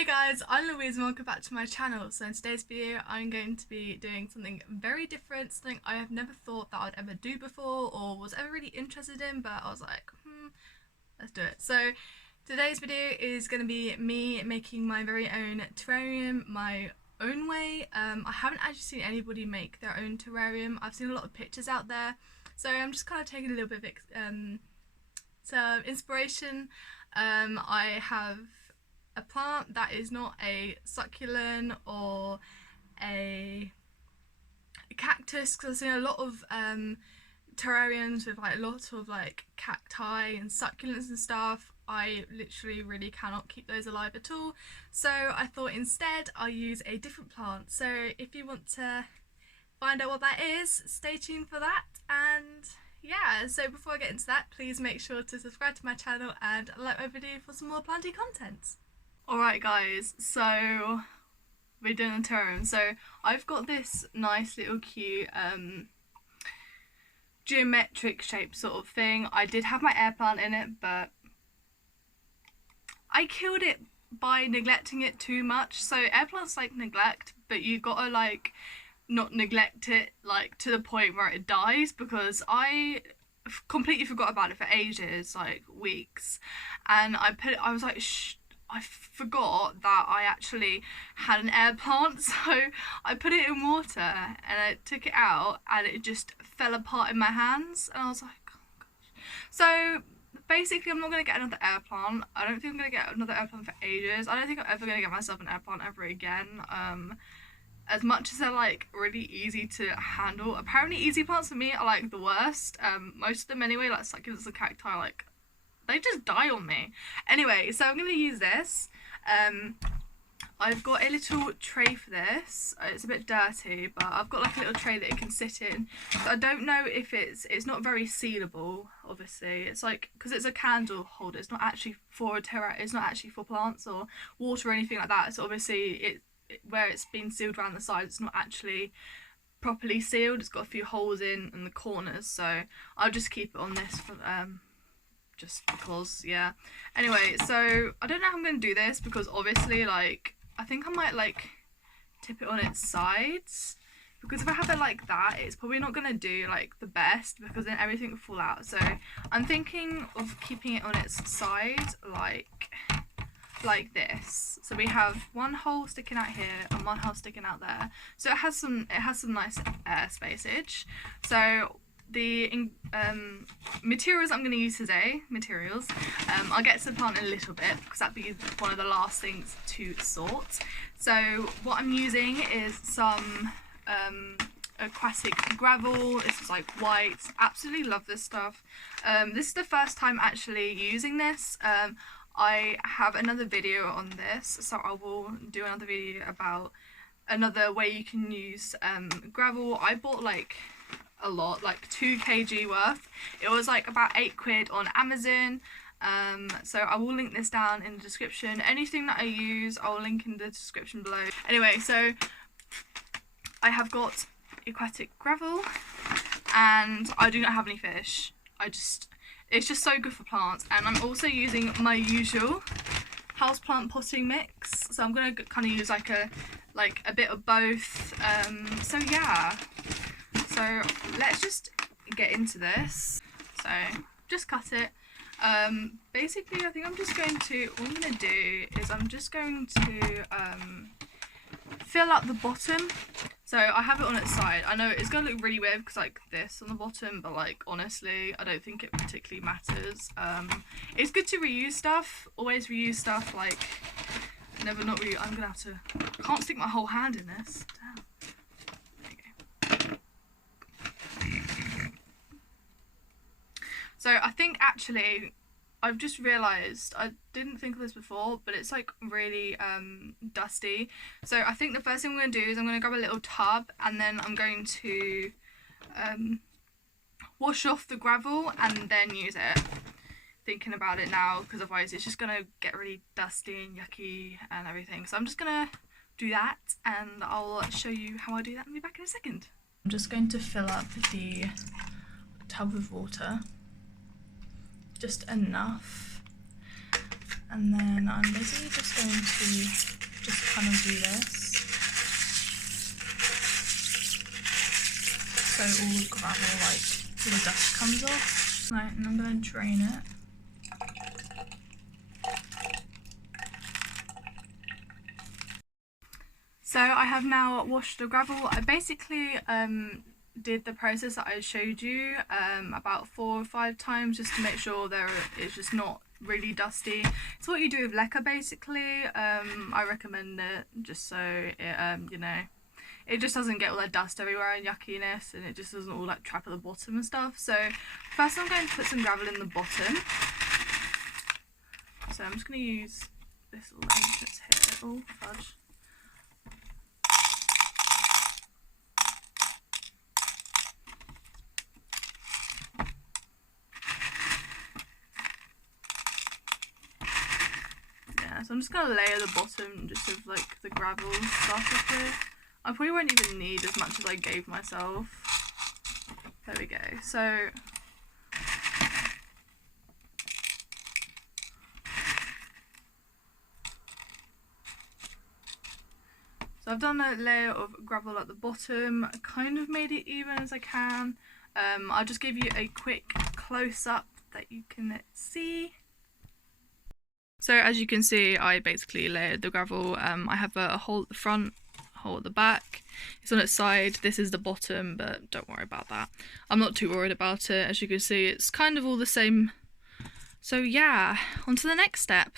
Hey guys, I'm Louise and welcome back to my channel. So in today's video I'm going to be doing something very different, something I have never thought that I'd ever do before or was ever really interested in, but I was like, let's do it. So today's video is going to be me making my very own terrarium my own way. I haven't actually seen anybody make their own terrarium. I've seen a lot of pictures out there, so I'm just kind of taking a little bit of inspiration. I have a plant that is not a succulent or a cactus, because I've seen a lot of terrariums with like lots of like cacti and succulents and stuff. I literally really cannot keep those alive at all, so I thought instead I'll use a different plant. So if you want to find out what that is, stay tuned for that. And yeah, so before I get into that, please make sure to subscribe to my channel and like my video for some more planty content. Alright guys, so we're doing a terrarium. So I've got this nice little cute geometric shape sort of thing. I did have my air plant in it, but I killed it by neglecting it too much. So air plants like neglect, but you gotta like not neglect it like to the point where it dies, because I completely forgot about it for ages, like weeks, and I was like, shh, I forgot that I actually had an air plant, so I put it in water and I took it out and it just fell apart in my hands, and I was like, oh gosh. So basically I'm not going to get another air plant. I don't think I'm going to get another air plant for ages. I don't think I'm ever going to get myself an air plant ever again. As much as they're like really easy to handle, apparently easy plants for me are like the worst. Most of them anyway, like succulents and cacti, like they just die on me. Anyway, so I'm going to use this. I've got a little tray for this. It's a bit dirty, but I've got like a little tray that it can sit in. So I don't know if it's not very sealable, obviously. It's like, because it's a candle holder, it's not actually for a it's not actually for plants or water or anything like that. So obviously where it's been sealed around the sides, it's not actually properly sealed. It's got a few holes in the corners, so I'll just keep it on this for just because, yeah. Anyway, so I don't know how I'm going to do this, because obviously, like, I think I might, like, tip it on its sides, because if I have it like that, it's probably not going to do, like, the best, because then everything will fall out. So I'm thinking of keeping it on its side, like this. So we have one hole sticking out here and one hole sticking out there. So it has some nice air spacage. So the materials I'm going to use today, I'll get to the plant in a little bit, because that'd be one of the last things to sort. So what I'm using is some aquatic gravel. This is like white. Absolutely love this stuff. This is the first time actually using this. I have another video on this, so I will do another video about another way you can use gravel. I bought like a lot, like 2 kg worth. It was like about £8 on Amazon. So I will link this down in the description. Anything that I use I will link in the description below. Anyway, so I have got aquatic gravel and I do not have any fish. It's just so good for plants. And I'm also using my usual houseplant potting mix, so I'm gonna kind of use like a bit of both. So yeah, so let's just get into this. So just cut it. Basically I think what I'm gonna do is I'm just going to fill up the bottom. So I have it on its side. I know it's going to look really weird because like this on the bottom, but like honestly I don't think it particularly matters. It's good to reuse stuff, always reuse stuff, like never not really. I'm going to have to, I can't stick my whole hand in this. Damn. There you go. So I think actually I've just realised, I didn't think of this before, but it's like really dusty. So I think the first thing I'm going to do is I'm going to grab a little tub, and then I'm going to wash off the gravel and then use it. Thinking about it now, because otherwise it's just going to get really dusty and yucky and everything. So I'm just going to do that and I'll show you how I do that and be back in a second. I'm just going to fill up the tub with water. Just enough, and then I'm basically just going to kind of do this. So all the gravel, like, all the dust comes off. Right, and I'm going to drain it. So I have now washed the gravel. I basically did the process that I showed you about 4 or 5 times just to make sure it's just not really dusty. It's what you do with lacquer basically. I recommend it just so it you know, it just doesn't get all that dust everywhere and yuckiness, and it just doesn't all like trap at the bottom and stuff. So first I'm going to put some gravel in the bottom. So I'm just going to use this little entrance here. Oh fudge. So I'm just going to layer the bottom just with like the gravel stuff up here. I probably won't even need as much as I gave myself. There we go. So I've done a layer of gravel at the bottom. I kind of made it even as I can. I'll just give you a quick close-up that you can see. So as you can see, I basically layered the gravel. I have a hole at the front, a hole at the back. It's on its side. This is the bottom, but don't worry about that. I'm not too worried about it. As you can see, it's kind of all the same. So yeah, on to the next step.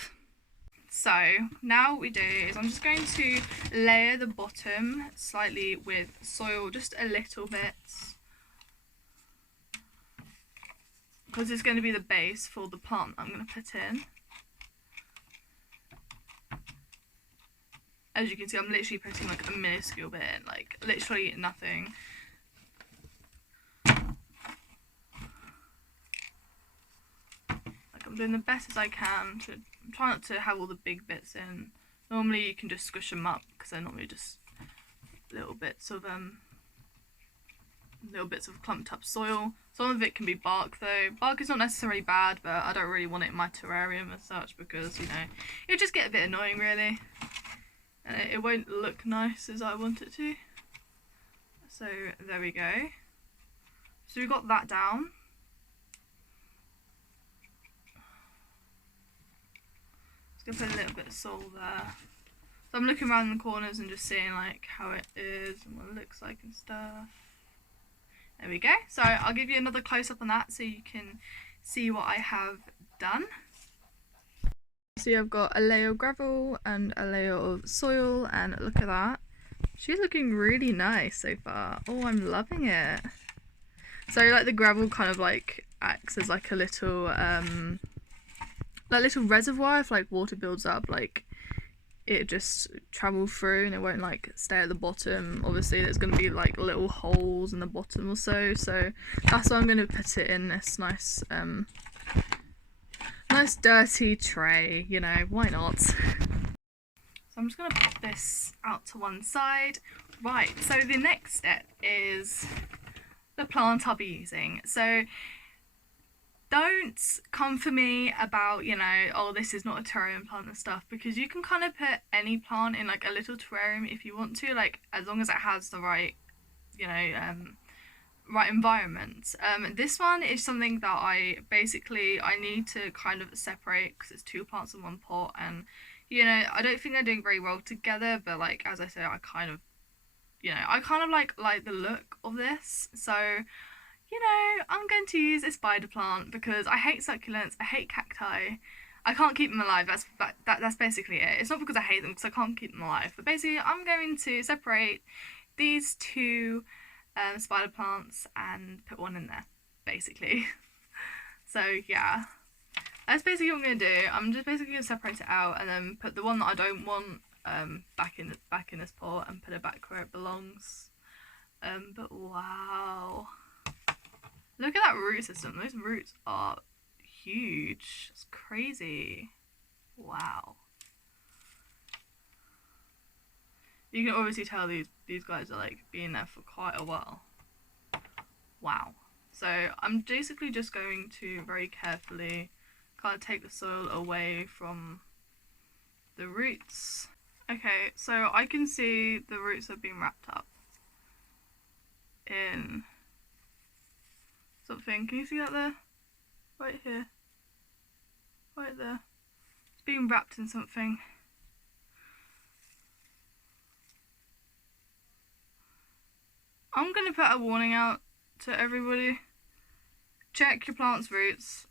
So now what we do is I'm just going to layer the bottom slightly with soil, just a little bit, because it's going to be the base for the plant I'm going to put in. As you can see, I'm literally putting like a minuscule bit in, like literally nothing. Like I'm doing the best as I can to try not to have all the big bits in. Normally you can just squish them up because they're normally just little bits of clumped up soil. Some of it can be bark though. Bark is not necessarily bad, but I don't really want it in my terrarium as such because, you know, it'll just get a bit annoying really. And it won't look nice as I want it to. So there we go. So we've got that down. Just gonna put a little bit of soil there. So I'm looking around the corners and just seeing like how it is and what it looks like and stuff. There we go. So I'll give you another close up on that so you can see what I have done. So I've got a layer of gravel and a layer of soil, and look at that. She's looking really nice so far. Oh, I'm loving it. So like the gravel kind of like acts as like a little reservoir. If like water builds up, like it just travel through and it won't like stay at the bottom. Obviously there's going to be like little holes in the bottom or so, so that's why I'm going to put it in this nice nice dirty tray, you know, why not? So I'm just going to put this out to one side. Right, so the next step is the plant I'll be using. So don't come for me about, you know, oh, this is not a terrarium plant and stuff, because you can kind of put any plant in like a little terrarium if you want to, like as long as it has the right, you know, right environment. This one is something that I need to kind of separate because it's 2 plants in one pot, and you know, I don't think they're doing very well together, but like as I say, I kind of like the look of this, so you know, I'm going to use a spider plant because I hate succulents, I hate cacti, I can't keep them alive. That's basically it. It's not because I hate them, because I can't keep them alive, but basically I'm going to separate these 2 spider plants and put one in there, basically. So yeah, that's basically what I'm going to do. I'm just basically going to separate it out and then put the one that I don't want back in this pot and put it back where it belongs. But wow, look at that root system. Those roots are huge. It's crazy. Wow. You can obviously tell these guys are like being there for quite a while. Wow. So I'm basically just going to very carefully kind of take the soil away from the roots. Okay, so I can see the roots have been wrapped up in something. Can you see that there? Right here. Right there. It's being wrapped in something. I'm gonna put a warning out to everybody. Check your plant's roots.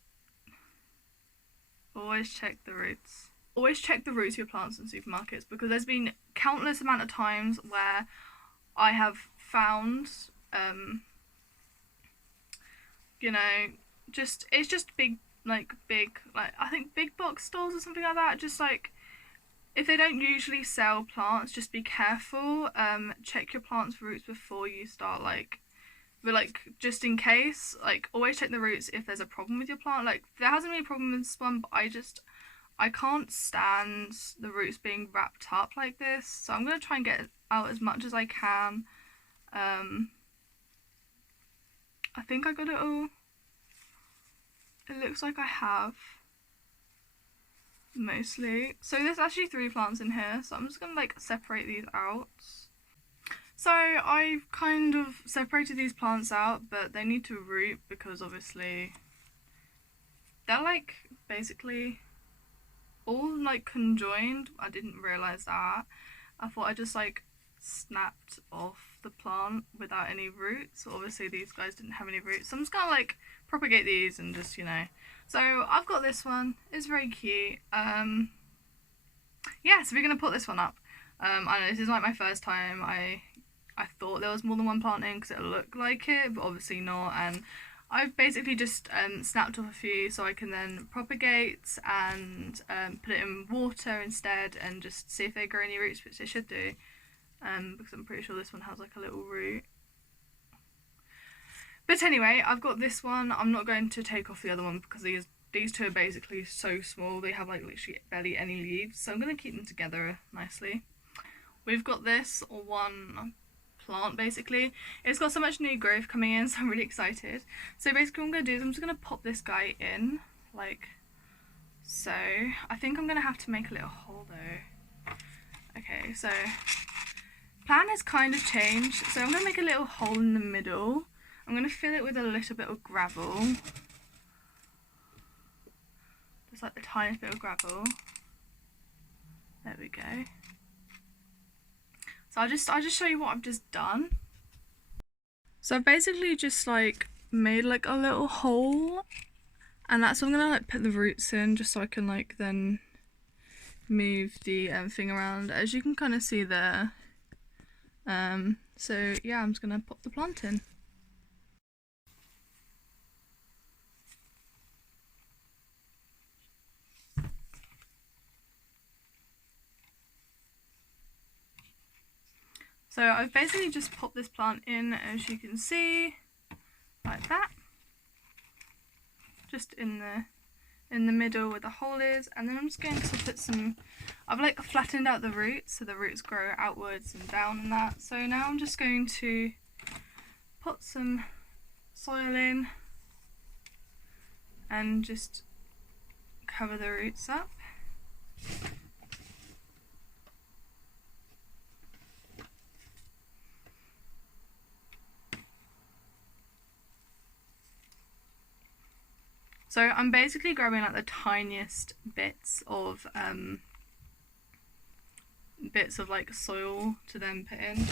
Always check the roots. Always check the roots of your plants in supermarkets, because there's been countless amount of times where I have found, you know, it's just big, I think big box stores or something like that. Just like, if they don't usually sell plants, just be careful. Check your plant's roots before you start, just in case, always check the roots if there's a problem with your plant. There hasn't been a problem with this one, but I can't stand the roots being wrapped up like this, so I'm going to try and get out as much as I can. I think I got it all. It looks like I have. Mostly. So there's actually 3 plants in here, so I'm just going to separate these out. So I've kind of separated these plants out, but they need to root because obviously they're basically all conjoined. I didn't realise that. I thought I just snapped off the plant without any roots. So obviously these guys didn't have any roots. So I'm just gonna propagate these and just, you know. So I've got this one. It's very cute. Yeah, so we're gonna put this one up. I know this is my first time. I thought there was more than one plant in because it looked like it, but obviously not. And I've basically just snapped off a few so I can then propagate and put it in water instead and just see if they grow any roots, which they should do, because I'm pretty sure this one has a little root. But anyway, I've got this one. I'm not going to take off the other one because these 2 are basically so small. They have literally barely any leaves, so I'm going to keep them together nicely. We've got this one plant basically. It's got so much new growth coming in, so I'm really excited. So basically what I'm going to do is I'm just going to pop this guy in like so. I think I'm going to have to make a little hole though. Okay, so plan has kind of changed, so I'm going to make a little hole in the middle. I'm going to fill it with a little bit of gravel, just the tiniest bit of gravel. There we go. So I'll just show you what I've just done. So I've basically just made a little hole, and that's what I'm gonna put the roots in, just so I can then move the thing around, as you can kind of see there. So yeah, I'm just gonna pop the plant in. So I've basically just popped this plant in, as you can see, like that. Just in the middle where the hole is, and then I'm just going to put some, I've flattened out the roots so the roots grow outwards and down and that. So now I'm just going to put some soil in and just cover the roots up. So I'm basically grabbing the tiniest bits of soil to then put in.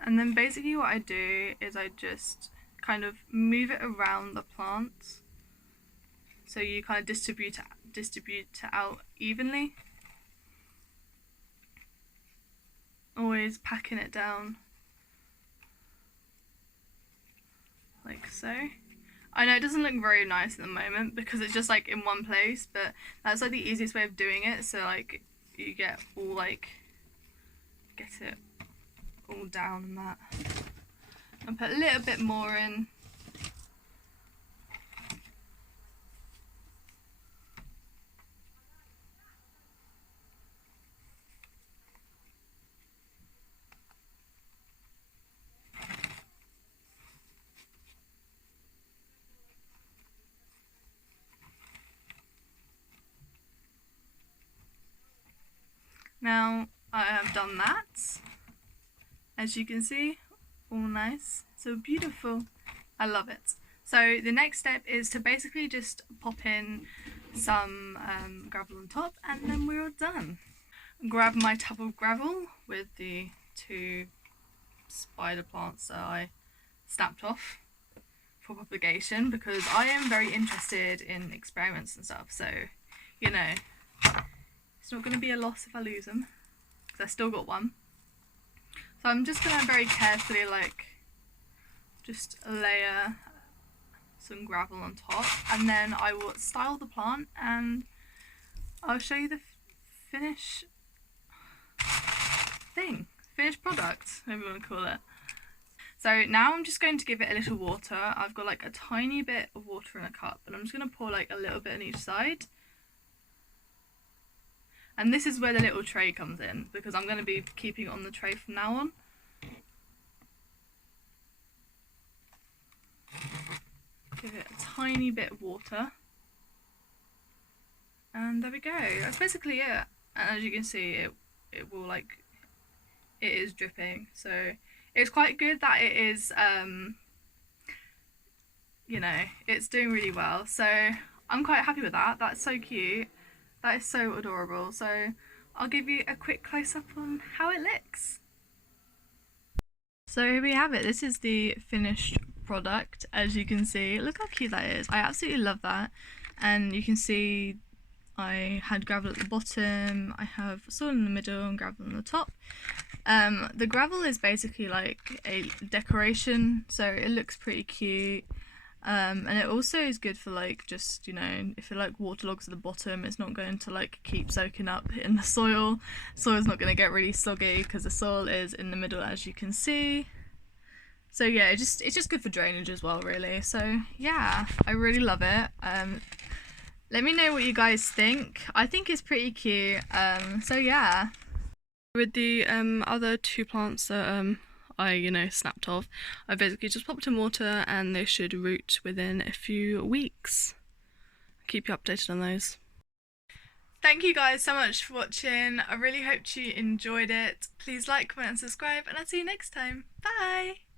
And then basically what I do is I just kind of move it around the plants, so you kind of distribute it out evenly. Always packing it down like so. I know it doesn't look very nice at the moment because it's just in one place, but that's the easiest way of doing it, so you get all get it all down and that. And put a little bit more in. Now I have done that, as you can see, all nice, so beautiful. I love it. So the next step is to basically just pop in some gravel on top, and then we're all done. Grab my tub of gravel with the 2 spider plants that I snapped off for propagation, because I am very interested in experiments and stuff, so you know, it's not going to be a loss if I lose them, because I still got one. So I'm just going to very carefully just layer some gravel on top, and then I will style the plant and I'll show you the finished product, whatever you want to call it. So now I'm just going to give it a little water. I've got like a tiny bit of water in a cup, and I'm just going to pour like a little bit on each side. And this is where the little tray comes in, because I'm going to be keeping it on the tray from now on. Give it a tiny bit of water. And there we go. That's basically it. And as you can see, it will it is dripping. So it's quite good that it is, you know, it's doing really well. So I'm quite happy with that. That's so cute. That is so adorable. So I'll give you a quick close-up on how it looks. So here we have it. This is the finished product. As you can see, look how cute that is. I absolutely love that. And you can see I had gravel at the bottom, I have soil in the middle and gravel on the top. The gravel is basically like a decoration, so it looks pretty cute. And it also is good for just, you know, if it waterlogs at the bottom, it's not going to keep soaking up in the soil. Soil's not going to get really soggy because the soil is in the middle, as you can see. So yeah, it's just good for drainage as well, really. So yeah, I really love it. Let me know what you guys think. I think it's pretty cute. So yeah. With the other 2 plants that I snapped off, I basically just popped in water and they should root within a few weeks. Keep you updated on those. Thank you guys so much for watching. I really hope you enjoyed it. Please like, comment and subscribe, and I'll see you next time. Bye!